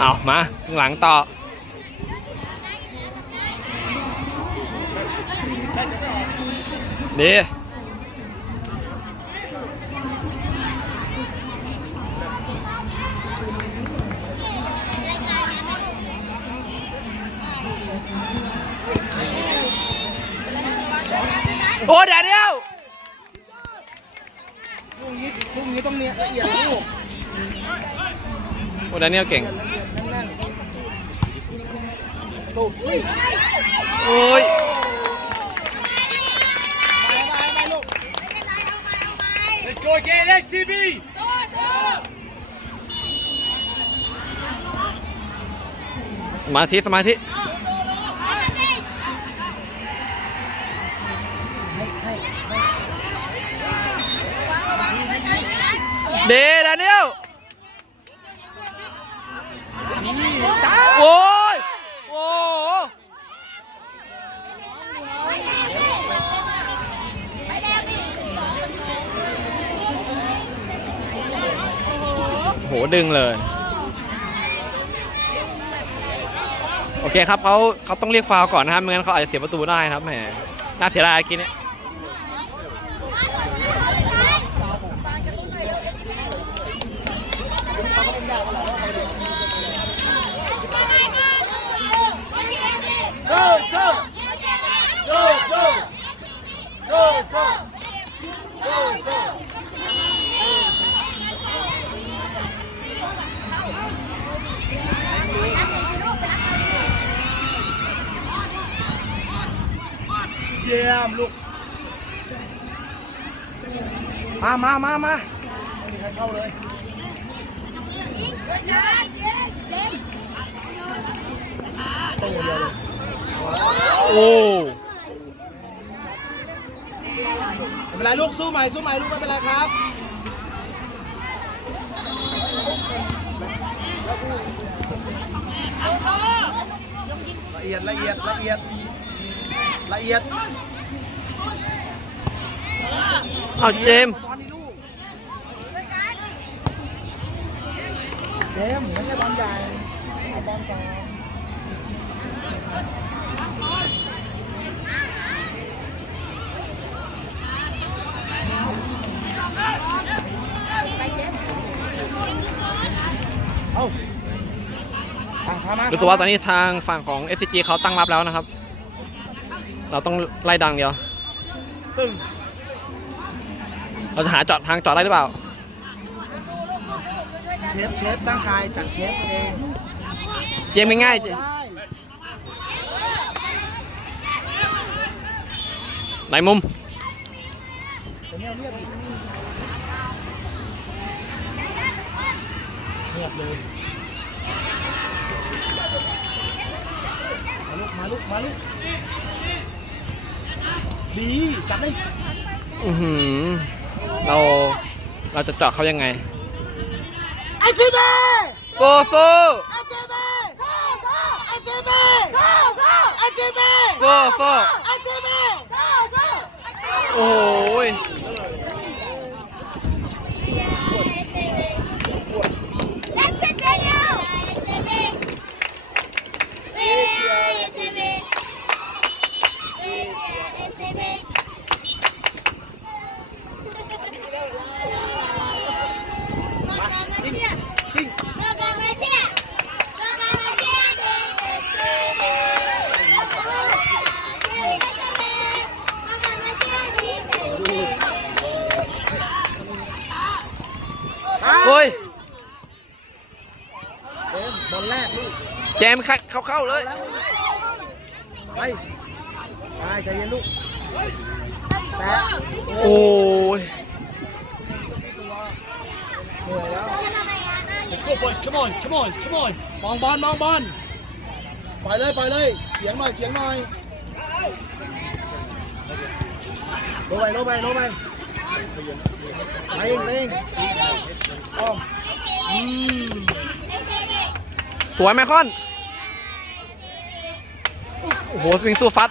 เอามาข้างหลังต่อ ดี โอ้เดี๋ยวเดียวลูกนี้ลูกนี้ต้องเนียละเอียดนะลูกโอ้แดเนียลเก่ง ตูโอ้ยมาลูสมาธิสมาธิเดดานิลจ้า โหดึงเลย โอเคครับเขาเขาต้องเรียกฟาวก่อนนะครับไม่งั้นเขาอาจจะเสียประตูได้ครับแหมน่าเสียดายกินเนี่ย เยี่ยมลูก มามามามาไม่มีใครเข้าเลยต้องอย่าเดียวเลยโอ้ไม่เป็นไรลูกสู้ใหม่สู้ใหม่ลูกไม่เป็นไรครับละเอียดละเอียดละเอียด ละเอียดเอาเจมส์บอลนี่ลูกเจมส์ไม่ใช่บอลใหญ่เอาบอลกลางเอาอะพามารู้สึกว่าตอนนี้ทางฝั่งของ SCG เขาตั้งรับแล้วนะครับ เราต้องไล่ดังเดียวตึงเราจะหาจอดทางจอดได้หรือเปล่า เชฟเชฟตั้งกายจัดเชฟเองเจมส์ง่ายๆเจได้ไหนมุม แต่เนี่ยเรียบอีกเงียบเลยมาลูกมาลูกมาลูก ดี จัดเลยอือหือเราเราจะเจาะเขายังไงไอจีเบโซโซไอจีเบไอจีเบไอจีเบโซโซไอจีเบโอ้โหยติ้ง เฮ้ยเต็มบอลแรกลูกเจมส์เข้าเข้าๆเลย ไปไปใจเย็นลูกแตะโอ้ย เหนื่อยแล้ว Let's go, boys. Come on, come on, come on. มองบอลมองบอลปล่อยเลยปล่อยเลย เสียงหน่อยเสียงหน่อยโลไปโลไปโลไปไปเองไปเองอ้อมอืม สวยไหมคอน โอ้โห สวิงสู้ฟัด